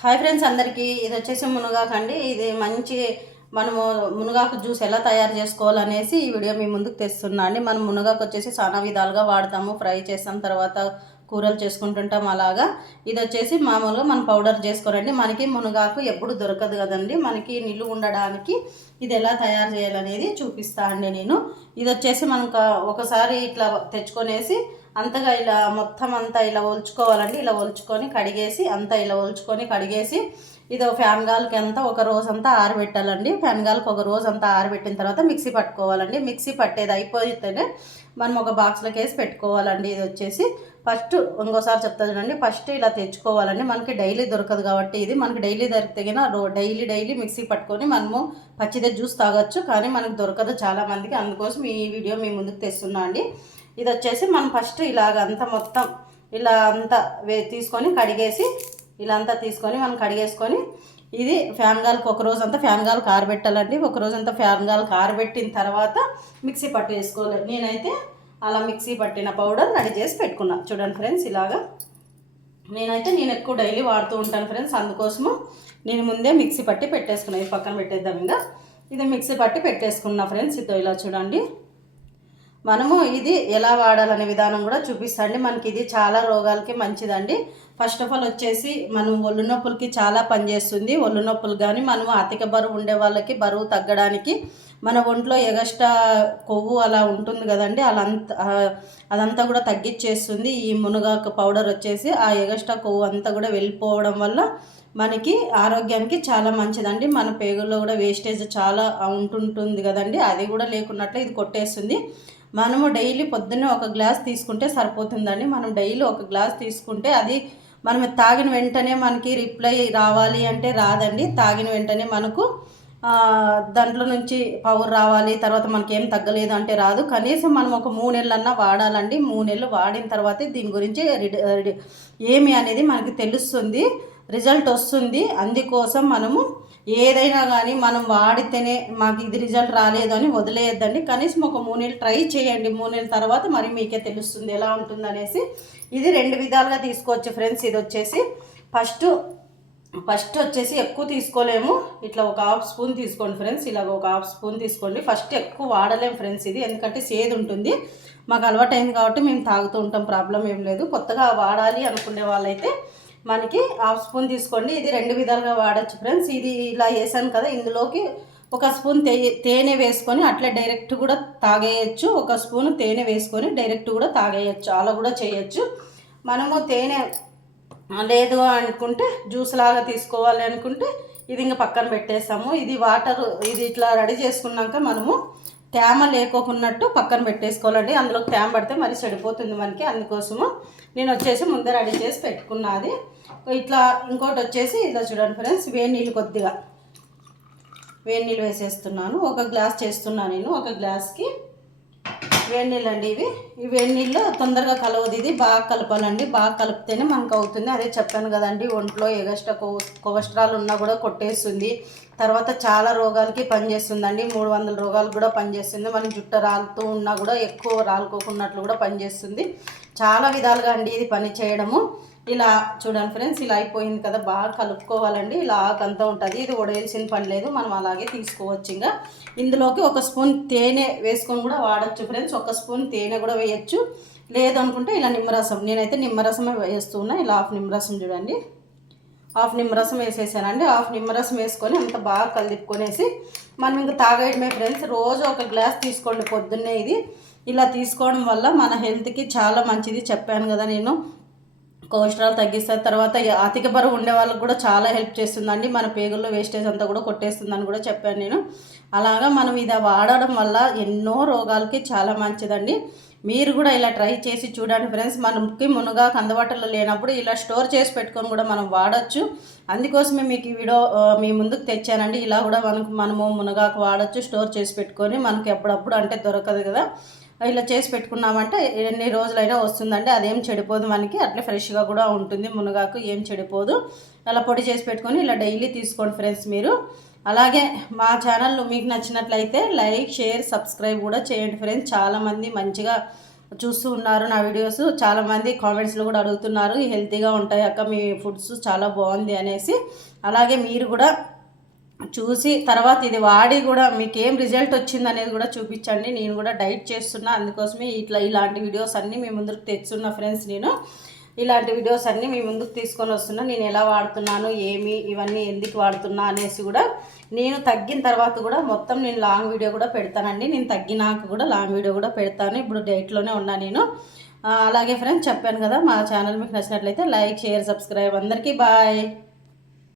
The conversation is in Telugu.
హాయ్ ఫ్రెండ్స్ అందరికీ. ఇది వచ్చేసి మునగాకు అండి ఇది మంచి మనము మునగాకు జ్యూస్ ఎలా తయారు చేసుకోవాలనేసి ఈ వీడియో మీ ముందుకు తెస్తున్నా అండి. మనం మునగాకు వచ్చేసి చాలా విధాలుగా వాడతాము. ఫ్రై చేస్తాం తర్వాత కూరలు చేసుకుంటుంటాం అలాగా. ఇది వచ్చేసి మామూలుగా మనం పౌడర్ చేసుకోరండి. మనకి మునగాకు ఎప్పుడు దొరకదు కదండి. మనకి నిలువ ఉండడానికి ఇది ఎలా తయారు చేయాలనేది చూపిస్తా అండి నేను. ఇది వచ్చేసి మనం ఒకసారి ఇట్లా తెచ్చుకొనేసి అంతగా ఇలా మొత్తం అంతా ఇలా ఒలుచుకోవాలండి. ఇలా ఒలుచుకొని కడిగేసి అంతా ఇలా ఒలుచుకొని కడిగేసి ఇది ఫ్యాన్ గాల్కి అంతా ఒక రోజు అంతా ఆరబెట్టాలండి. ఫ్యాన్ గాల్కి ఒక రోజు అంతా ఆరబెట్టిన తర్వాత మిక్సీ పట్టుకోవాలండి. మిక్సీ పట్టేది అయిపోతేనే మనం ఒక బాక్స్లోకి వేసి పెట్టుకోవాలండి. ఇది వచ్చేసి ఫస్ట్ ఇంకోసారి చెప్తా చూడండి. ఫస్ట్ ఇలా తెచ్చుకోవాలండి. మనకి డైలీ దొరకదు కాబట్టి ఇది. మనకి డైలీ దొరికితేగిన రో డైలీ డైలీ మిక్సీ పట్టుకొని మనము పచ్చిదే జ్యూస్ తాగొచ్చు. కానీ మనకు దొరకదు చాలామందికి అందుకోసం ఈ వీడియో మీ ముందుకు తెస్తున్నా అండి. ఇది వచ్చేసి మనం ఫస్ట్ ఇలాగ అంతా మొత్తం ఇలా అంతా వే తీసుకొని కడిగేసి ఇలా అంతా తీసుకొని మనం కడిగేసుకొని ఇది ఫ్యాన్ గాలికి ఒక రోజు అంతా ఫ్యాన్ గాల్కి ఆరబెట్టాలండి ఒక రోజు అంతా ఫ్యాన్ గాల్కి ఆరబెట్టిన తర్వాత మిక్సీ పట్టు వేసుకోవాలి. నేనైతే అలా మిక్సీ పట్టిన పౌడర్ రెడీ చేసి పెట్టుకున్నా. చూడండి ఫ్రెండ్స్ ఇలాగా. నేనైతే నేను ఎక్కువ డైలీ వాడుతూ ఉంటాను ఫ్రెండ్స్. అందుకోసము నేను ముందే మిక్సీ పట్టి పెట్టేసుకున్నాను ఇది పక్కన పెట్టేద్దాం ఇంకా. ఇది మిక్సీ పట్టి పెట్టేసుకున్నా ఫ్రెండ్స్. ఇది ఇలా చూడండి. మనము ఇది ఎలా వాడాలనే విధానం కూడా చూపిస్తాండి. మనకి ఇది చాలా రోగాలకి మంచిదండి. ఫస్ట్ ఆఫ్ ఆల్ వచ్చేసి మనం ఒళ్ళు నొప్పులకి చాలా పనిచేస్తుంది ఒళ్ళు నొప్పులు కానీ మనము అధిక బరువు ఉండే వాళ్ళకి బరువు తగ్గడానికి మన ఒంట్లో ఎగస్ట కొవ్వు అలా ఉంటుంది కదండి. అలా అదంతా కూడా తగ్గించేస్తుంది ఈ మునగాకు పౌడర్ వచ్చేసి ఆ ఎగస్ట్రా కొవ్వు అంతా కూడా వెళ్ళిపోవడం వల్ల మనకి ఆరోగ్యానికి చాలా మంచిదండి. మన పేగుల్లో కూడా వేస్టేజ్ చాలా ఉంటుంటుంది కదండి. అది కూడా లేకున్నట్లు ఇది కొట్టేస్తుంది. మనము డైలీ పొద్దున్నే ఒక గ్లాస్ తీసుకుంటే సరిపోతుందండి. మనం డైలీ ఒక గ్లాస్ తీసుకుంటే అది మనం తాగిన వెంటనే మనకి రిప్లై రావాలి అంటే రాదండి. తాగిన వెంటనే మనకు దాంట్లో నుంచి పవర్ రావాలి. తర్వాత మనకి ఏం తగ్గలేదు అంటే రాదు. కనీసం మనం ఒక మూడు నెలలన్నా వాడాలండి. మూడు నెలలు వాడిన తర్వాతే దీని గురించి ఏమి అనేది మనకి తెలుస్తుంది. రిజల్ట్ వస్తుంది. అందుకోసం మనము ఏదైనా కానీ మనం వాడితేనే మాకు ఇది రిజల్ట్ రాలేదు అని వదిలేయద్దండి. కనీసం ఒక మూడు నెలలు ట్రై చేయండి. మూడు నెలల తర్వాత మరి మీకే తెలుస్తుంది ఎలా ఉంటుందనేసి ఇది రెండు విధాలుగా తీసుకోవచ్చు ఫ్రెండ్స్. ఇది వచ్చేసి ఫస్ట్ ఫస్ట్ వచ్చేసి ఎక్కువ తీసుకోలేము. ఇట్లా ఒక హాఫ్ స్పూన్ తీసుకోండి ఫ్రెండ్స్. ఇలాగ ఒక హాఫ్ స్పూన్ తీసుకోండి. ఫస్ట్ ఎక్కువ వాడలేము ఫ్రెండ్స్ ఇది. ఎందుకంటే సేదు ఉంటుంది. మాకు అలవాటైంది కాబట్టి మేము తాగుతూ ఉంటాం. ప్రాబ్లం ఏం లేదు. కొత్తగా వాడాలి అనుకునే వాళ్ళైతే మనకి హాఫ్ స్పూన్ తీసుకోండి. ఇది రెండు విధాలుగా వాడచ్చు ఫ్రెండ్స్. ఇది ఇలా వేసాను కదా ఇందులోకి ఒక స్పూన్ తే తేనె వేసుకొని అట్లా డైరెక్ట్ కూడా తాగేయచ్చు. ఒక స్పూన్ తేనె వేసుకొని డైరెక్ట్ కూడా తాగేయచ్చు. అలా కూడా చేయొచ్చు. మనము తేనె లేదు అనుకుంటే జ్యూస్ లాగా తీసుకోవాలి అనుకుంటే ఇది ఇంకా పక్కన పెట్టేస్తాము. ఇది వాటర్ ఇది ఇట్లా రెడీ చేసుకున్నాక మనము తేమ లేకోకున్నట్టు పక్కన పెట్టేసుకోవాలండి. అందులో తేమ పడితే మరి చెడిపోతుంది మనకి. అందుకోసము నేను వచ్చేసి ముందే రెడీ చేసి పెట్టుకున్నది. ఇట్లా ఇంకోటి వచ్చేసి ఇలా చూడండి ఫ్రెండ్స్ వేడి నీళ్ళు కొద్దిగా. వేడి నీళ్ళు వేసేస్తున్నాను. ఒక గ్లాస్ చేస్తున్నాను నేను. ఒక గ్లాస్కి వేడి నీళ్ళు అండి ఇవి. ఈ వేడి నీళ్ళు తొందరగా కలవదు ఇది బాగా కలపాలండి. బాగా కలిపితేనే మనకు అవుతుంది అదే చెప్పాను కదండి ఒంట్లో ఎగస్ట్రా కొలెస్ట్రాల్ ఉన్నా కూడా కొట్టేస్తుంది. తర్వాత చాలా రోగాలకి పనిచేస్తుందండి. మూడు వందల రోగాలకు కూడా పనిచేస్తుంది. మనం జుట్ట రాలుతూ ఉన్నా కూడా ఎక్కువ రాలుకోకున్నట్లు కూడా పనిచేస్తుంది. చాలా విధాలుగా అండి ఇది పని చేయడము ఇలా చూడండి ఫ్రెండ్స్ ఇలా అయిపోయింది కదా బాగా కలుపుకోవాలండి. ఇలా ఆకంతా ఉంటుంది. ఇది ఉడవేయాల్సిన పని లేదు. మనం అలాగే తీసుకోవచ్చు ఇంకా. ఇందులోకి ఒక స్పూన్ తేనె వేసుకొని కూడా వాడచ్చు ఫ్రెండ్స్. ఒక స్పూన్ తేనె కూడా వేయచ్చు. లేదనుకుంటే ఇలా నిమ్మరసం. నేనైతే నిమ్మరసమే వేస్తున్నా. ఇలా హాఫ్ నిమ్మరసం చూడండి. హాఫ్ నిమ్మరసం వేసేసానండి. హాఫ్ నిమ్మరసం వేసుకొని అంత బాగా కలిపుకొనేసి మనం ఇంకా తాగేయడమే ఫ్రెండ్స్. రోజు ఒక గ్లాస్ తీసుకోండి పొద్దున్నే ఇది. ఇలా తీసుకోవడం వల్ల మన హెల్త్కి చాలా మంచిది. చెప్పాను కదా నేను. కొలెస్ట్రాల్ తగ్గిస్తుంది తర్వాత ఈ అధిక బరువు ఉండే వాళ్ళకి కూడా చాలా హెల్ప్ చేస్తుందండి. మన పేగుల్లో వేస్టేజ్ అంతా కూడా కొట్టేస్తుందని కూడా చెప్పాను నేను. అలాగా మనం ఇది వాడడం వల్ల ఎన్నో రోగాలకి చాలా మంచిదండి. మీరు కూడా ఇలా ట్రై చేసి చూడండి ఫ్రెండ్స్. మనకి మునగాకు అందుబాటులో లేనప్పుడు ఇలా స్టోర్ చేసి పెట్టుకొని కూడా మనం వాడచ్చు. అందుకోసమే మీకు ఈ వీడియో మీ ముందుకు తెచ్చానండి. ఇలా కూడా మనకు మనము మునగాకు వాడచ్చు స్టోర్ చేసి పెట్టుకొని మనకి ఎప్పుడప్పుడు అంటే దొరకదు కదా. ఇలా చేసి పెట్టుకున్నామంటే ఎన్ని రోజులైనా వస్తుందండి. అదేం చెడిపోదు మనకి. అట్లే ఫ్రెష్గా కూడా ఉంటుంది. మునగాకు ఏం చెడిపోదు. అలా పొడి చేసి పెట్టుకొని ఇలా డైలీ తీసుకోండి ఫ్రెండ్స్ మీరు. అలాగే మా ఛానల్ మీకు నచ్చినట్లయితే లైక్ షేర్ సబ్స్క్రైబ్ కూడా చేయండి ఫ్రెండ్స్. చాలామంది మంచిగా చూస్తూ ఉన్నారు నా వీడియోస్. చాలామంది కామెంట్స్లో కూడా అడుగుతున్నారు. హెల్తీగా ఉంటాయి అక్క మీ ఫుడ్స్ చాలా బాగుంది అనేసి. అలాగే మీరు కూడా చూసి తర్వాత ఇది వాడి కూడా మీకు ఏం రిజల్ట్ వచ్చింది అనేది కూడా చూపించండి. నేను కూడా డైట్ చేస్తున్నా అందుకోసమే ఇట్లా ఇలాంటి వీడియోస్ అన్నీ మీ ముందుకు తెచ్చున్నా ఫ్రెండ్స్ నేను. ఇలాంటి వీడియోస్ అన్నీ మీ ముందుకు తీసుకొని వస్తున్నా. నేను ఎలా వాడుతున్నాను ఏమి ఇవన్నీ ఎందుకు వాడుతున్నా అనేసి కూడా నేను తగ్గిన తర్వాత కూడా మొత్తం నేను లాంగ్ వీడియో కూడా పెడతానండి. నేను తగ్గినాక కూడా లాంగ్ వీడియో కూడా పెడతాను. ఇప్పుడు డైట్లోనే ఉన్నా నేను. అలాగే ఫ్రెండ్స్ చెప్పాను కదా మా ఛానల్ మీకు నచ్చినట్లయితే లైక్ షేర్ సబ్స్క్రైబ్ అందరికీ బాయ్.